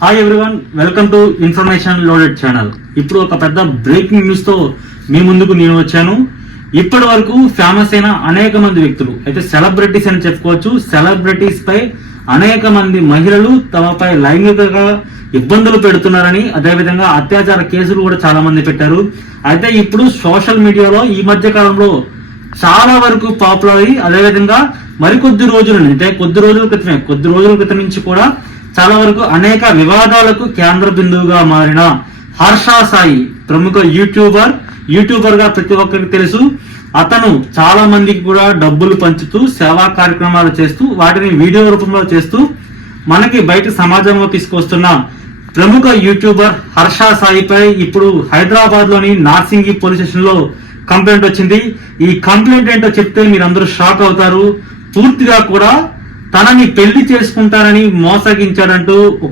Hi everyone, welcome to information loaded channel. ఇప్పుడు ఒక పెద్ద బ్రేకింగ్ న్యూస్ తో మీ ముందుకు నేను వచ్చాను. ఇప్పటి వరకు ఫేమస్ అయిన అనేక మంది వ్యక్తులు అయితే సెలబ్రిటీస్ అని చెప్పుకోవచ్చు. సెలబ్రిటీస్ పై అనేక మంది మహిళలు తమపై లైంగికంగా ఇబ్బందులు పెడుతున్నారని, అదేవిధంగా అత్యాచార కేసులు కూడా చాలా మంది పెట్టారు. అయితే ఇప్పుడు సోషల్ మీడియాలో ఈ మధ్య కాలంలో చాలా వరకు పాపులర్ అయ్యి, అదేవిధంగా కొద్ది రోజుల క్రితం నుంచి కూడా చాలా వరకు అనేక వివాదాలకు కేంద్ర బిందువుగా మారిన హర్ష సాయి ప్రముఖ యూట్యూబర్ గా ప్రతి ఒక్కరికి తెలుసు. అతను చాలా మందికి కూడా డబ్బులు పంచుతూ సేవా కార్యక్రమాలు చేస్తూ వాటిని వీడియో రూపంలో చేస్తూ మనకి బయట సమాజంలో తీసుకొస్తున్న ప్రముఖ యూట్యూబర్ హర్ష సాయిపై ఇప్పుడు హైదరాబాద్ లోని నార్సింగి పోలీస్ స్టేషన్ లో కంప్లైంట్ వచ్చింది. ఈ కంప్లైంట్ ఏంటో చెప్తే మీరందరూ షాక్ అవుతారు. పూర్తిగా కూడా తనని పెళ్లి చేసుకుంటారని మోసగించాడంటూ ఒక